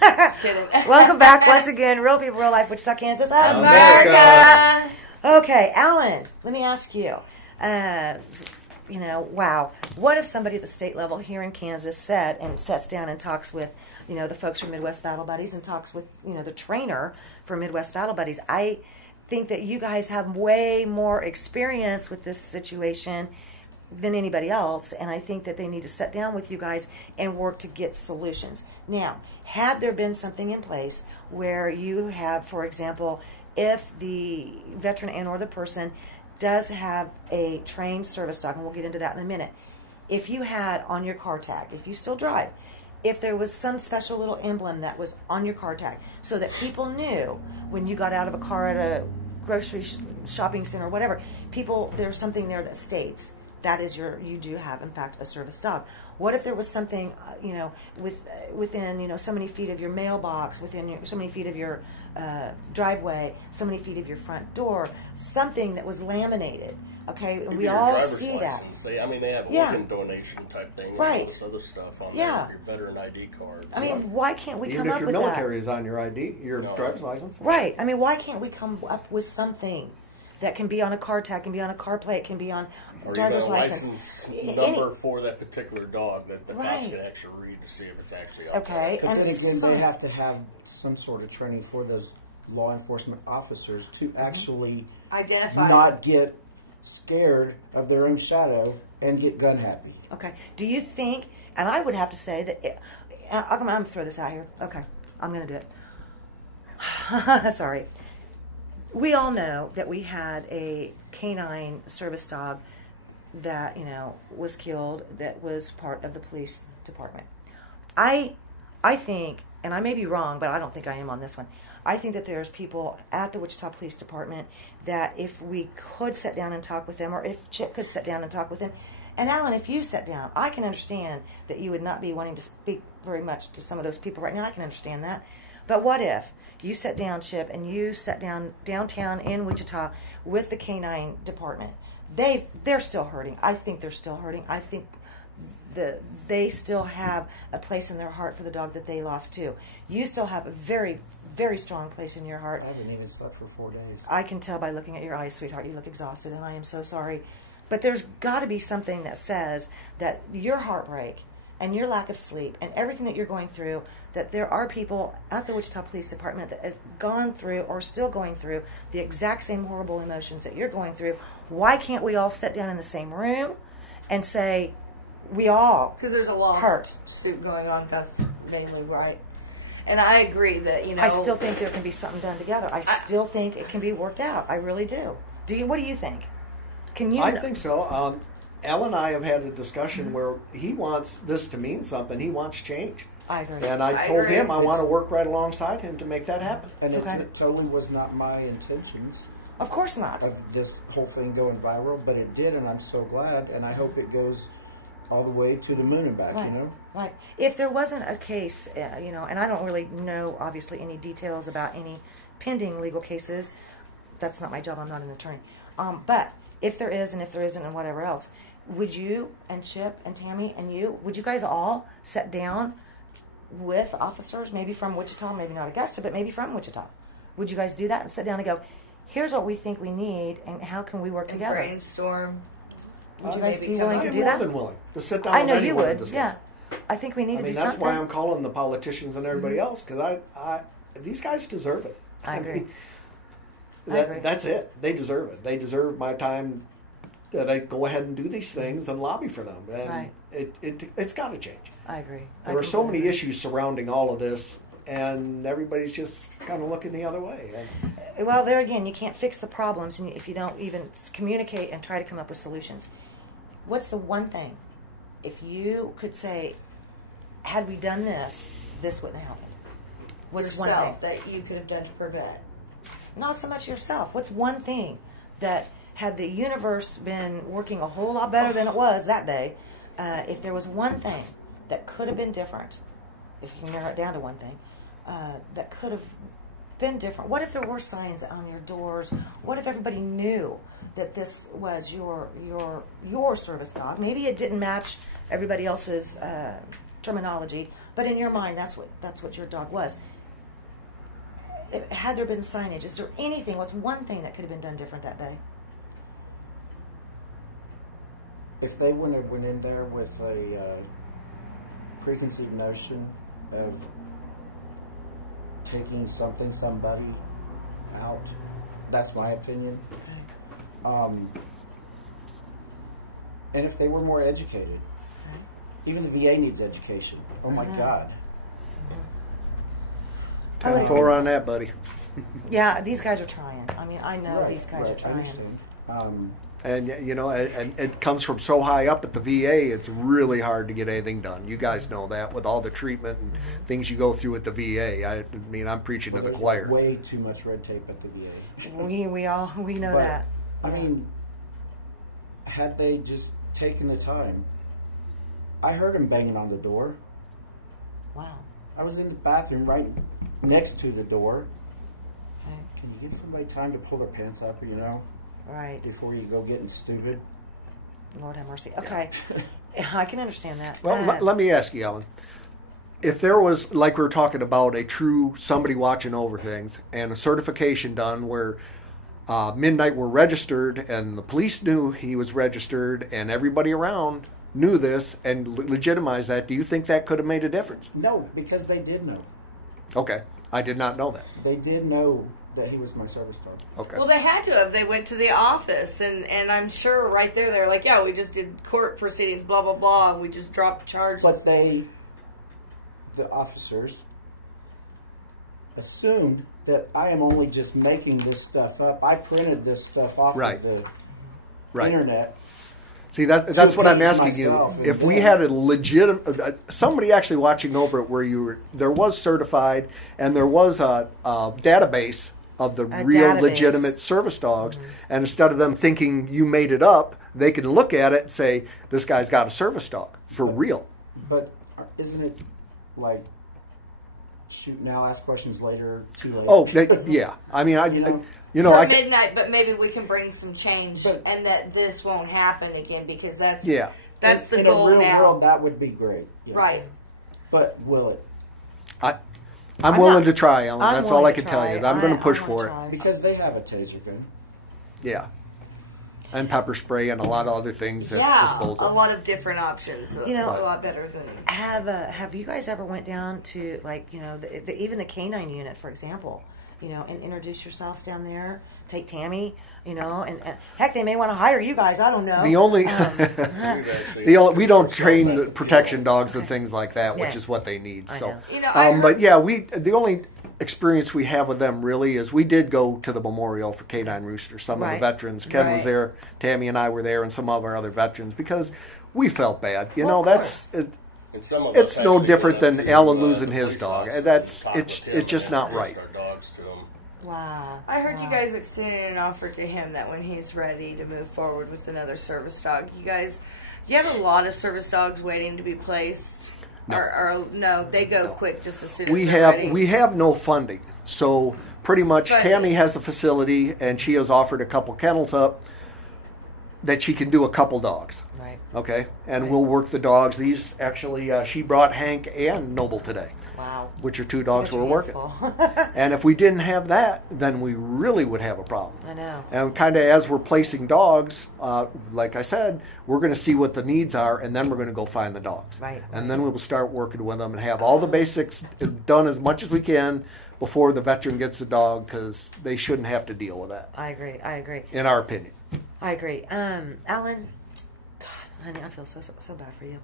Just kidding. Welcome back once again, Real People, Real Life, Wichita, Kansas, America. Okay, Alan, let me ask you. Wow. What if somebody at the state level here in Kansas sits down and talks with, the folks from Midwest Battle Buddies and talks with, the trainer for Midwest Battle Buddies? I think that you guys have way more experience with this situation than anybody else, and I think that they need to sit down with you guys and work to get solutions. Now, had there been something in place where you have, for example, if the veteran and or the person does have a trained service dog, and we'll get into that in a minute, if you had on your car tag, if you still drive, if there was some special little emblem that was on your car tag so that people knew when you got out of a car at a grocery shopping center or whatever, there's something there that states that is you do have, in fact, a service dog. What if there was something, within, so many feet of your mailbox, within so many feet of your driveway, so many feet of your front door, something that was laminated, okay? And we all see that. They have organ donation type thing, right? And all this other stuff on your veteran ID card. I mean, why can't we Even come up with that? Even if your military is on your ID, your driver's license. Right. I mean, why can't we come up with something that can be on a car tag, can be on a car plate, can be on or driver's even a license number for that particular dog that the cops can actually read to see if it's actually out there. But then again, they have to have some sort of training for those law enforcement officers to actually identify, not get scared of their own shadow and get gun happy. Okay. Do you think, and I would have to say that, I'm going to throw this out here. Okay. I'm going to do it. Sorry. We all know that we had a canine service dog that, was killed, that was part of the police department. I think, and I may be wrong, but I don't think I am on this one, I think that there's people at the Wichita Police Department that if we could sit down and talk with them, or if Chip could sit down and talk with them, and Alan, if you sat down, I can understand that you would not be wanting to speak very much to some of those people right now. I can understand that. But what if you sat down, Chip, and you sat down downtown in Wichita with the canine department? They're still hurting. I think they're still hurting. I think they still have a place in their heart for the dog that they lost too. You still have a very, very strong place in your heart. I haven't even slept for 4 days. I can tell by looking at your eyes, sweetheart. You look exhausted, and I am so sorry. But there's got to be something that says that your heartbreak and your lack of sleep and everything that you're going through, that there are people at the Wichita Police Department that have gone through or still going through the exact same horrible emotions that you're going through. Why can't we all sit down in the same room and say, we all because there's a lawsuit going on, that's mainly right. And I agree that, I still think there can be something done together. I still think it can be worked out. I really do. What do you think? Can you? I think so. Al and I have had a discussion where he wants this to mean something. He wants change. I agree. And I told him I want to work right alongside him to make that happen. And it totally was not my intentions. Of course not. Of this whole thing going viral, but it did, and I'm so glad, and I hope it goes all the way to the moon and back, Right. If there wasn't a case, and I don't really know, obviously, any details about any pending legal cases. That's not my job. I'm not an attorney. But if there is, and if there isn't, and whatever else, would you and Chip and Tammy and would you guys all sit down with officers, maybe from Wichita, maybe not Augusta, but maybe from Wichita? Would you guys do that and sit down and go, here's what we think we need, and how can we work together? Brainstorm. Would you guys be willing to do that? I am more than willing to sit down. I know with you anyone would. and discuss. Yeah, I think we need to do something. That's why I'm calling the politicians and everybody else, because these guys deserve it. I agree. That's it. They deserve it. They deserve my time that I go ahead and do these things and lobby for them. And it's got to change. I agree. There are so many issues surrounding all of this, and everybody's just kind of looking the other way. Well, there again, you can't fix the problems if you don't even communicate and try to come up with solutions. What's the one thing, if you could say, had we done this, this wouldn't have happened? What's one thing that you could have done to prevent? Not so much yourself. What's one thing that, had the universe been working a whole lot better than it was that day, if there was one thing that could have been different, if you can narrow it down to one thing, that could have been different? What if there were signs on your doors? What if everybody knew that this was your service dog? Maybe it didn't match everybody else's terminology, but in your mind, that's what your dog was. Had there been signage, is there anything? What's one thing that could have been done different that day? If they went in there with a preconceived notion of taking somebody out, that's my opinion. Okay. And if they were more educated, Okay. even the VA needs education. Oh my God. 10-4 on that, buddy. Yeah, these guys are trying. I mean, I know Right, these guys right, are trying. I understand. And you know, and it comes from so high up at the VA. It's really hard to get anything done. You guys know that with all the treatment and things you go through at the VA. I mean, I'm preaching to the there's choir. Way too much red tape at the VA. We know But, that. I mean, had they just taken the time, I heard him banging on the door. Wow. I was in the bathroom right next to the door. Okay. Can you give somebody time to pull their pants up, Right. before you go getting stupid? Lord have mercy. Okay. I can understand that. Well, let me ask you, Ellen. If there was, like we were talking about, a true somebody watching over things and a certification done where Midnight were registered and the police knew he was registered and everybody around knew this and legitimized that, do you think that could have made a difference? No, because they did know. Okay. I did not know that. They did know that he was my service dog. Okay. Well, they had to have. They went to the office, and I'm sure right there they were like, yeah, we just did court proceedings, blah, blah, blah, and we just dropped charges. But the officers, assumed that I am only just making this stuff up. I printed this stuff off Right. of the Right. internet. See, that's what I'm asking myself, you. and If we then- had a legitimate, somebody actually watching over it where there was certified and there was a database of the real database. legitimate service dogs, and instead of them thinking you made it up, they can look at it and say, this guy's got a service dog for real. But isn't it like shoot now, ask questions later, too late? Oh, yeah. I mean, For I midnight, but maybe we can bring some change, But- and that this won't happen again, because that's yeah. that's the in goal a real now. world, that would be great. Yeah. Right. But will it? I'm willing to try, Ellen. I'm That's all I willing can to tell try. you. I'm going to push I for wanna it. try. Because they have a taser gun. Yeah. And pepper spray and a lot of other things at Yeah, disposal. a lot of different options. You know- a lot better than. Have you guys ever went down to, like, even the canine unit, for example, and introduce yourselves down there? Take Tammy, and heck, they may want to hire you guys. I don't know. The only, we don't train Outside the the protection field. dogs and things like that, which Yeah. is what they need. I So, know. I heard- but yeah, the only experience we have with them really is we did go to the memorial for Canine Rooster. Some of Right. the veterans, Ken was Right. there, Tammy and I were there, and some of our other veterans because we felt bad. Well, of That's course. And some of It's us no actually different went than to, Alan the losing his police dog. officer That's- and talked it's- with him it's just and not introduced right. Our dogs to him. Wow. I heard you Wow. guys extended an offer to him that when he's ready to move forward with another service dog, you have a lot of service dogs waiting to be placed. No. Or no, they go quick just as soon as we they're ready. we have no funding, so pretty much Funding. Tammy has the facility, and she has offered a couple kennels up that she can do a couple dogs. Right. Okay, and Right. we'll work the dogs. These actually, she brought Hank and Noble today, Wow. which are two dogs Got we're your working. hands full. And if we didn't have that, then we really would have a problem. I know. And kind of as we're placing dogs, like I said, we're going to see what the needs are, and then we're going to go find the dogs. Right, And then we will start working with them and have all the basics done as much as we can before the veteran gets the dog, because they shouldn't have to deal with that, I agree. in our opinion. I agree. Alan, God, honey, I feel so bad for you.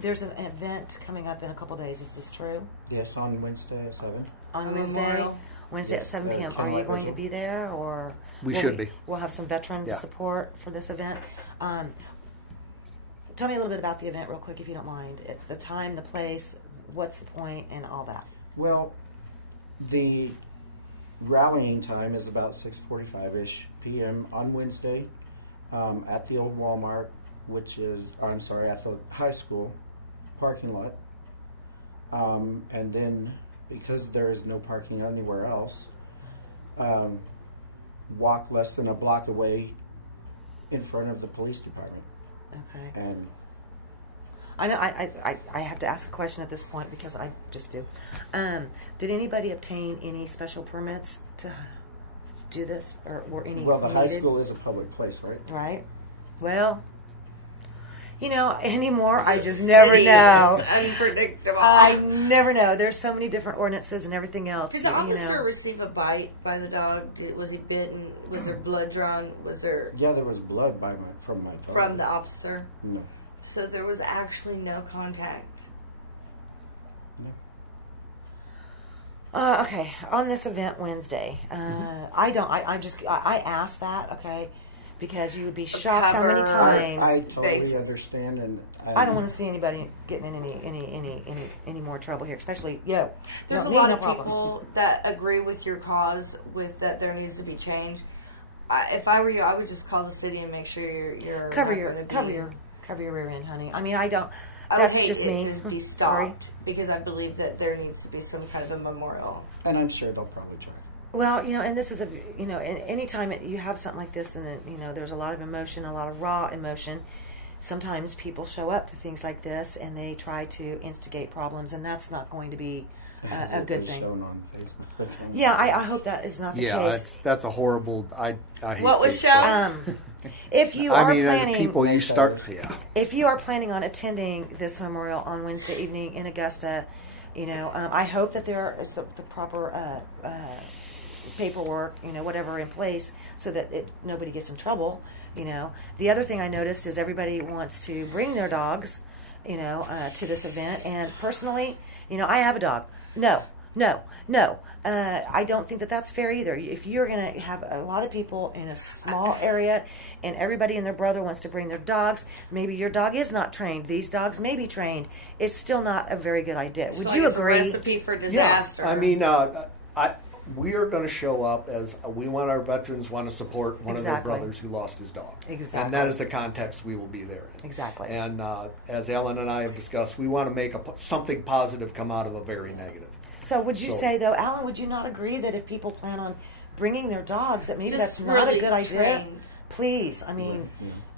There's an event coming up in a couple days. Is this true? Yes, on Wednesday at 7. On A Wednesday? memorial? Wednesday at 7 Yeah, p.m. Are kinda you like going to Vigil. be there, or We will should be. We'll have some veterans Yeah. support for this event. Tell me a little bit about the event, real quick, if you don't mind. The time, the place, what's the point, and all that. Well, the rallying time is about 6:45-ish p.m. on Wednesday at the old Walmart, which is, at the high school parking lot. And then, because there is no parking anywhere else, walk less than a block away in front of the police department. Okay. And I know. I have to ask a question at this point because I just do. Did anybody obtain any special permits to do this, or were any? Well, the high needed? school is a public place, right? Right. Well, anymore, I just never City know. is unpredictable. I never know. There's so many different ordinances and everything else. Did the officer receive a bite by the dog? Was he bitten? Was there blood drawn? Was there Yeah, there was blood from my dog. from the officer? No. So there was actually no contact. Okay, on this event Wednesday, I asked that, okay, because you would be shocked how many cover. times. I totally basis. understand, and I don't want to see anybody getting in any more trouble here, especially There's no, a lot no of problems. people that agree with your cause, with that there needs to be change. If I were you, I would just call the city and make sure you're cover not your gonna be- rear end, honey. I mean, I don't. I would That's hate just it me. to be stopped Sorry. because I believe that there needs to be some kind of a memorial. and I'm sure they'll probably try. Well, and this is anytime you have something like this, and then there's a lot of emotion, a lot of raw emotion. Sometimes people show up to things like this and they try to instigate problems, and that's not going to be Has a it good been thing. shown on Facebook? Yeah, I hope that is not the Yeah, case. that's a horrible. I hate What was Facebook. shown? If you I are mean, planning, people you start. Yeah. if you are planning on attending this memorial on Wednesday evening in Augusta, I hope that there is the proper paperwork, whatever in place, so that nobody gets in trouble. The other thing I noticed is everybody wants to bring their dogs, to this event. And personally, I have a dog. No. I don't think that that's fair either. If you're going to have a lot of people in a small area and everybody and their brother wants to bring their dogs, maybe your dog is not trained. These dogs may be trained. It's still not a very good idea. Would you It's a agree? recipe for disaster. Yeah, I mean, we are going to show up as we want our veterans want to support one Exactly. of their brothers who lost his dog. Exactly. And that is the context we will be there in. Exactly. And as Ellen and I have discussed, we want to make something positive come out of a very negative. So would you So- say, though, Alan, would you not agree that if people plan on bringing their dogs, that maybe Just that's not really a good idea? trained. Please, I mean,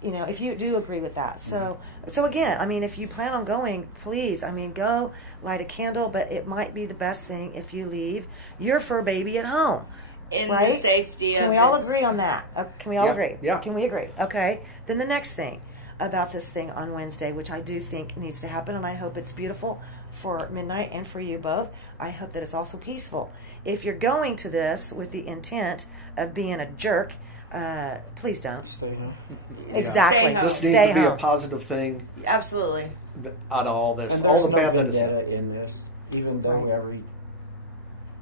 if you do agree with that. So again, I mean, if you plan on going, please, I mean, go light a candle, but it might be the best thing if you leave your fur baby at home. in right? the safety of Can we all its- agree on that? Can we all Yeah, agree? yeah. Can we agree? Okay. Then the next thing about this thing on Wednesday, which I do think needs to happen, and I hope it's beautiful for Midnight and for you both, I hope that it's also peaceful. If you're going to this with the intent of being a jerk, please don't. Stay home. Exactly. Stay home. This Stay needs to be a home. positive thing Absolutely. out of all this. And All there's the bad no that is vendetta in this, even though Right. every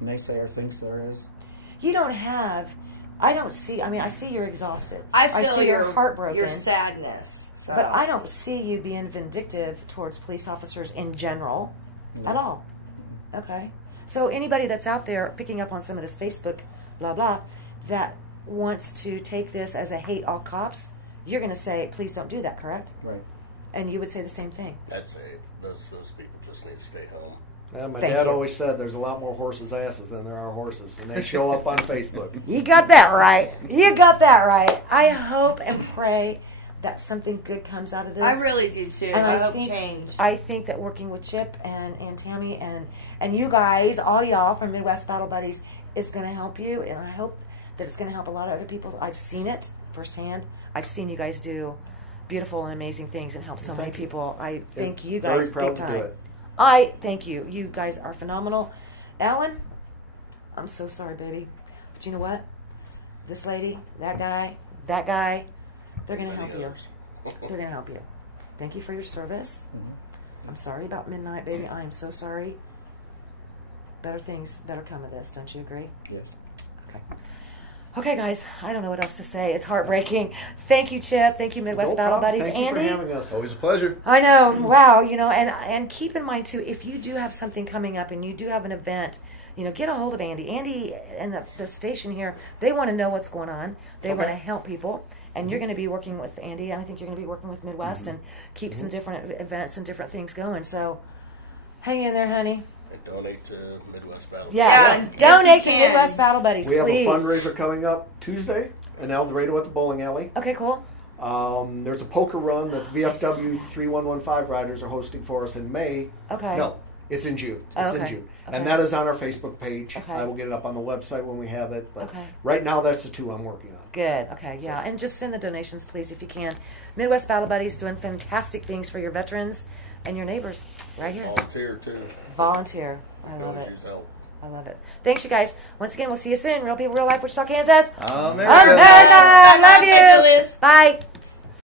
naysayer thinks there is. You don't have. I don't see. I mean, I see you're exhausted. I feel see you're heartbroken. Your sadness. So. But I don't see you being vindictive towards police officers in general at all. Okay. So anybody that's out there picking up on some of this Facebook blah blah that wants to take this as a hate all cops, you're going to say, please don't do that, correct? Right. And you would say the same thing. I'd say those people just need to stay home. My Thank dad you. always said there's a lot more horses' asses than there are horses, and they show up on Facebook. You got that right. You got that right. I hope and pray that something good comes out of this. I really do too. And I hope think, change. I think that working with Chip and Tammy and you guys, all y'all from Midwest Battle Buddies, is going to help you. And I hope that it's going to help a lot of other people. I've seen it firsthand. I've seen you guys do beautiful and amazing things and help so many Thank you. people. I thank you Very guys proud big to time. do it. I thank you. You guys are phenomenal. Alan, I'm so sorry, baby. But you know what? This lady, that guy, they're going to help Many you. others. They're going to help you. Thank you for your service. I'm sorry about Midnight, baby. I am so sorry. Better things better come of this. Don't you agree? Yes. Okay. Okay, guys. I don't know what else to say. It's heartbreaking. Thank you, Chip. Thank you, Midwest No Battle problem. Buddies. Thank you Andy? for having us. Always a pleasure. I know. Wow. And keep in mind, too, if you do have something coming up and you do have an event, get a hold of Andy. Andy and the station here, they want to know what's going on. They want to help people. And you're going to be working with Andy, and I think you're going to be working with Midwest and keep some different events and different things going. So hang in there, honey. And donate to Midwest Battle. Yes. Yeah, Donate if to you can. Midwest Battle Buddies, We have please. a fundraiser coming up Tuesday in El Dorado at the bowling alley. Okay, cool. There's a poker run that VFW 3115 riders are hosting for us in May. Okay. No, it's in June. It's in June. Okay. And that is on our Facebook page. Okay. I will get it up on the website when we have it. But Okay. right now, that's the two I'm working on. Good. Okay. Yeah. And just send the donations, please, if you can. Midwest Battle Buddies doing fantastic things for your veterans and your neighbors right here. Volunteer too. Volunteer. I love Always it. use help. I love it. Thanks, you guys. Once again, we'll see you soon. Real People, Real Life, Wichita, Kansas. America. America. Love Bye, you. Liz. Bye.